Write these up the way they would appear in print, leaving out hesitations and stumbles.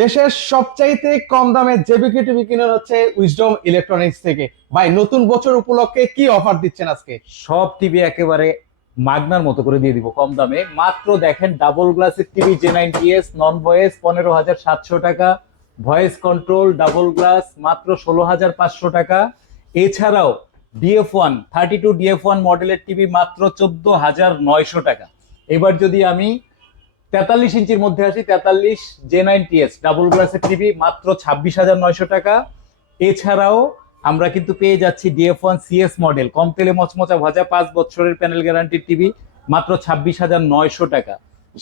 দেশের সবচাইতে কম দামে জেবিকে টিভি কিনে হচ্ছে উইজডম ইলেকট্রনিক্স থেকে। ভাই, নতুন বছর উপলক্ষে কি অফার দিচ্ছেন আজকে? সব টিভি একেবারে মাগনার মতো করে দিয়ে দিব কম দামে। মাত্র দেখেন, ডাবল গ্লাসের টিভি J90s নন ভয়েস 15,700 টাকা, ভয়েস কন্ট্রোল ডাবল গ্লাস মাত্র 16,500 টাকা। এছাড়াও DF1 32 DF1 মডেলের টিভি মাত্র 14,900 টাকা। এবার যদি আমি 43 ইঞ্চির মধ্যে আসি, 43 J90s ডাবল গ্লাসের টিভি মাত্র 26,900 টাকা। এছাড়াও আমরা কিন্তু পেয়ে যাচ্ছি DF1 CS মডেল কম তেলে মচমচা ভাজা 5 বছরের প্যানেল গ্যারান্টির টিভি মাত্র 26,900 টাকা।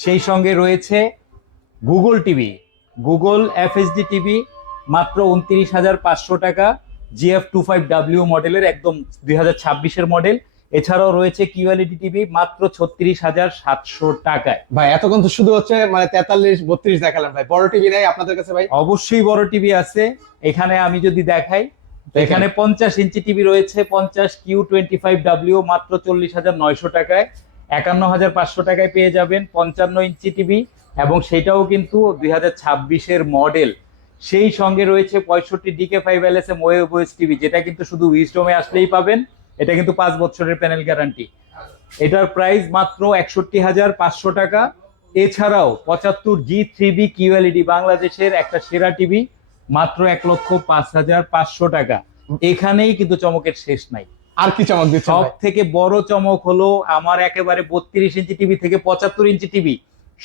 সেই সঙ্গে রয়েছে Google TV, Google FHD TV মাত্র 29,500 টাকা, GF25W মডেলের একদম 2026-এর মডেল। এছাড়াও রয়েছে QLED টিভি মাত্র 36,700 টাকায়। ভাই, এতক্ষণ তো শুধু হচ্ছে মানে 43 32 দেখালেন, ভাই বড় টিভি নাই আপনাদের কাছে? ভাই অবশ্যই বড় টিভি আছে। এখানে আমি যদি দেখাই, এখানে 50 ইঞ্চি টিভি রয়েছে, 50 Q25W মাত্র 40,900 টাকায়। 51,500 টাকায় পেয়ে যাবেন 55 ইঞ্চি টিভি, এবং সেটাও কিন্তু 2026-এর মডেল। সেই সঙ্গে রয়েছে 65 DK5 LSM ওয়েবওয়েস টিভি, যেটা কিন্তু শুধু উইজডমে আসলেই পাবেন। এটা কিন্তু 5 বছরের প্যানেল গ্যারান্টি। এটার প্রাইস মাত্র 61,500 টাকা। এছাড়াও 75 G3B QLED বাংলাদেশের একটা সেরা টিভি মাত্র 1,05,500 টাকা। এখানেই কিন্তু চমকের শেষ নাই। আর কি চমক দিচ্ছেন সব ভাই? থেকে বড় চমক হলো আমার একেবারে 32 ইঞ্চি টিভি থেকে 75 ইঞ্চি টিভি,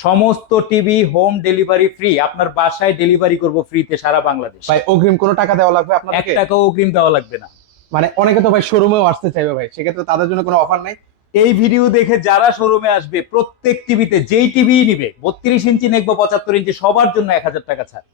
সমস্ত টিভি হোম ডেলিভারি ফ্রি। আপনার বাসায় ডেলিভারি করব ফ্রিতে সারা বাংলাদেশ। ভাই, অগ্রিম কোনো টাকা দেওয়া লাগবে 1 আপনাদেরকে? টাকাও অগ্রিম দেওয়া লাগবে না। মানে অনেকে তো ভাই শোরুমেও আসতে চাইবে, ভাই সেক্ষেত্রে তাদের জন্য কোনো অফার নাই? এই ভিডিও দেখে যারা শোরুমে আসবে, প্রত্যেক টিভিতে যেই টিভি নিবে 32 ইঞ্চি নেকবো 75 ইঞ্চি, সবার জন্য 1,000 টাকা ছাড়।